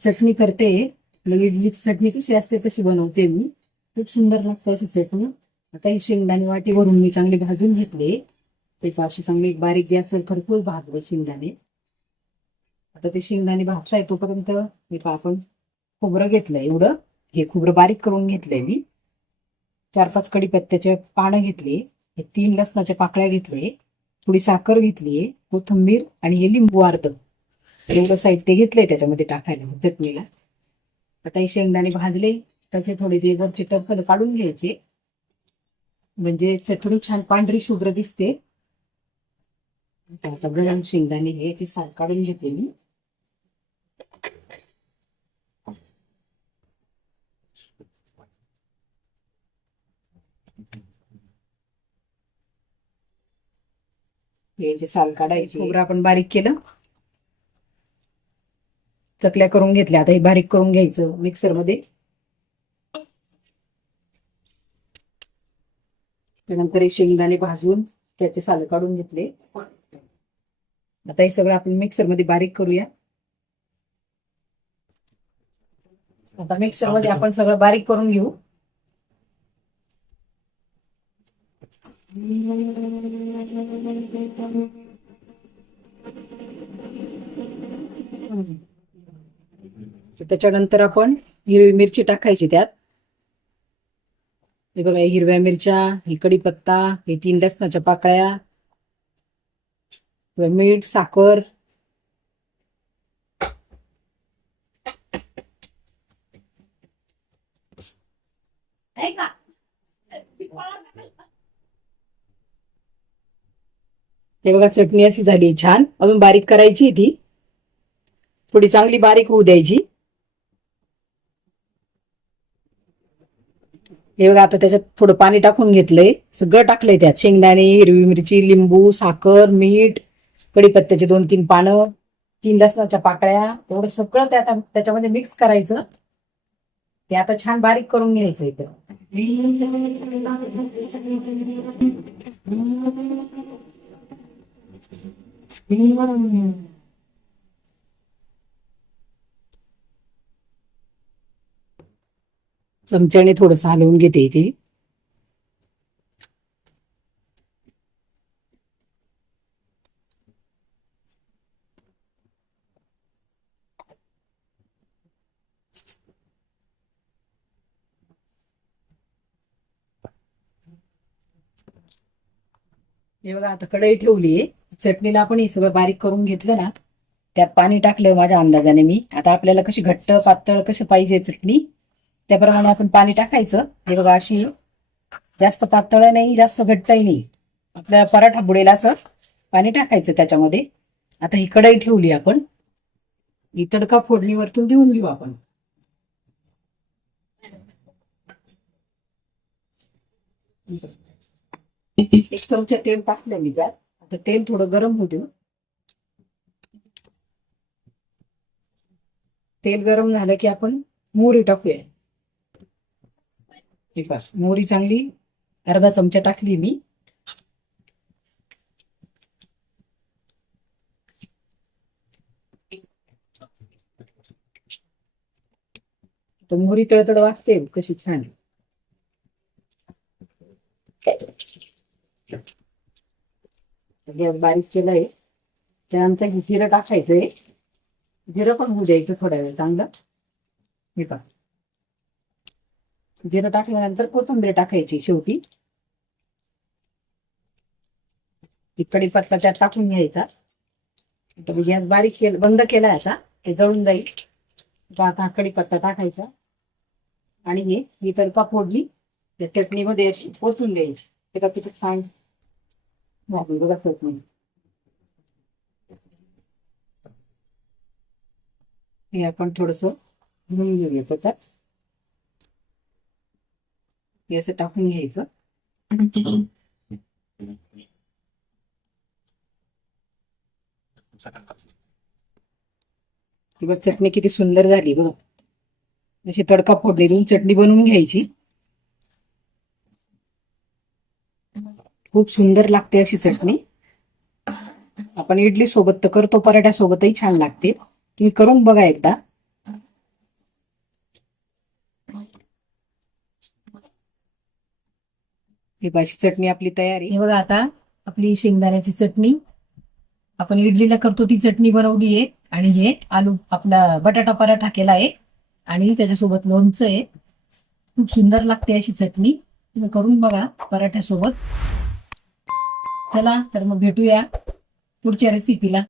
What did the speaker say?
चटणी करते. इडलीची चटणी कशी असते तशी बनवते मी. खूप सुंदर लागते अशी चटणी. आता ही शेंगदाणे वाटी भरून मी चांगली भाजून घेतले. ते अशी चांगली बारीक गॅसवर खरपूस भाजले शेंगदाणे. आता ते शेंगदाणे भाजताय तोपर्यंत हे आपण खोबरं घेतलंय. एवढं हे खोबरं बारीक करून घेतलंय मी. 4-5 कढीपत्त्याचे पानं घेतले. हे 3 लसणाच्या पाकळ्या घेतले. थोडी साखर घेतलीये, कोथिंबीर आणि हे लिंबू अर्ध. एवढं साहित्य घेतलंय त्याच्यामध्ये टाकायला चटणीला. आता हे शेंगदाणे भाजले. त्याचे थोडे जे वरचे टरफल काढून घ्यायचे, म्हणजे चटणी छान पांढरी शुभ्र दिसते. आता गरम शेंगदाणे हे साल काढून घेते मी. हे जे साल काढायचे. खोबरं आपण बारीक केलं, चकल्या करून घेतल्या. आता हे बारीक करून घ्यायचं मिक्सर मध्ये. त्यानंतर हे शेंगदाणे भाजून त्याचे साल काढून घेतले. आता हे सगळं आपण मिक्सर मध्ये बारीक करूया. आता मिक्सर मध्ये आपण सगळं बारीक करून घेऊ. त्याच्यानंतर आपण हिरवी मिरची टाकायची त्यात. हे बघा, हिरव्या मिरच्या, ही कढीपत्ता, हे 3 लसणाच्या पाकळ्या, मीठ, साखर. हे बघा, चटणी अशी झाली छान. अजून बारीक करायची ती, थोडी चांगली बारीक होऊ द्यायची. हे बघा, आता त्याच्यात थोडं पाणी टाकून घेतलंय. सगळं टाकलंय त्यात. शेंगदाणे, हिरवी मिरची, लिंबू, साखर, मीठ, कढीपत्त्याचे 2-3 पानं, 3 लसणाच्या पाकळ्या, एवढं सगळं त्याच्यामध्ये मिक्स करायचं. ते आता छान बारीक करून घ्यायचं इथं. चमच्याने थोडंसं हलवून घेते इथे. हे बघा, आता कढई ठेवलीये. चटणीला आपण हे सगळं बारीक करून घेतलं ना, त्यात पाणी टाकलं माझ्या अंदाजाने मी. आता आपल्याला कशी घट्ट पातळ कशी पाहिजे चटणी, त्याप्रमाणे आपण पाणी टाकायचं. हे बघा, अशी जास्त पातळ नाही, जास्त घट्टही नाही. आपल्याला पराठा बुडेल असं पाणी टाकायचं त्याच्यामध्ये. आता ही कढई ठेवली आपण. ही तडका फोडणी वरतून देऊन घेऊ आपण. एक चमचा तेल टाकलं मी त्यात. आता तेल थोडं गरम होऊ देऊ. तेल गरम झालं की आपण मोहरी टाकूया. मोहरी चांगली अर्धा चमचा टाकली मी. तर मोहरी तळतळ वाजते कशी छान. गॅस बारीक केलंय. त्यानंतर जिरं टाकायचंय. जिरं पण होऊ द्यायचं थोड्या वेळ चांगलं. हे का, जिरं टाकल्यानंतर कोथिंबीर टाकायची शेवटी. कढीपत्ता त्यात टाकून घ्यायचा. तर गॅस बारीक केला, बंद केलाय आता, ते जळून जाईल. आता कढीपत्ता टाकायचा आणि ही तडका फोडणी त्या चटणीमध्ये अशी ओतून द्यायची. ते का किती छान बघा चटणी. हे आपण थोडस घेऊन घेऊया त्यात. हे असं टाकून घ्यायचं. बघ, चटणी किती सुंदर झाली बघ. अशी तडका फोडणी देऊन चटणी बनवून घ्यायची. खूप सुंदर लागते अशी चटणी. आपण इडली सोबत तर करतो, पराठ्या सोबतही छान लागते. तुम्ही करून बघा एकदा. ही अशी चटणी आपली तयार आहे. हे बघा आता आपली शेंगदाण्याची चटणी आपण इडलीला करतो ती चटणी बनवली आहे. आणि हे आलू आपला बटाटा पराठा केला आहे आणि त्याच्यासोबत लोणचं आहे. खूप सुंदर लागते अशी चटणी, तुम्ही करून बघा पराठ्यासोबत. चला तर मग भेटूया पुढच्या रेसिपीला.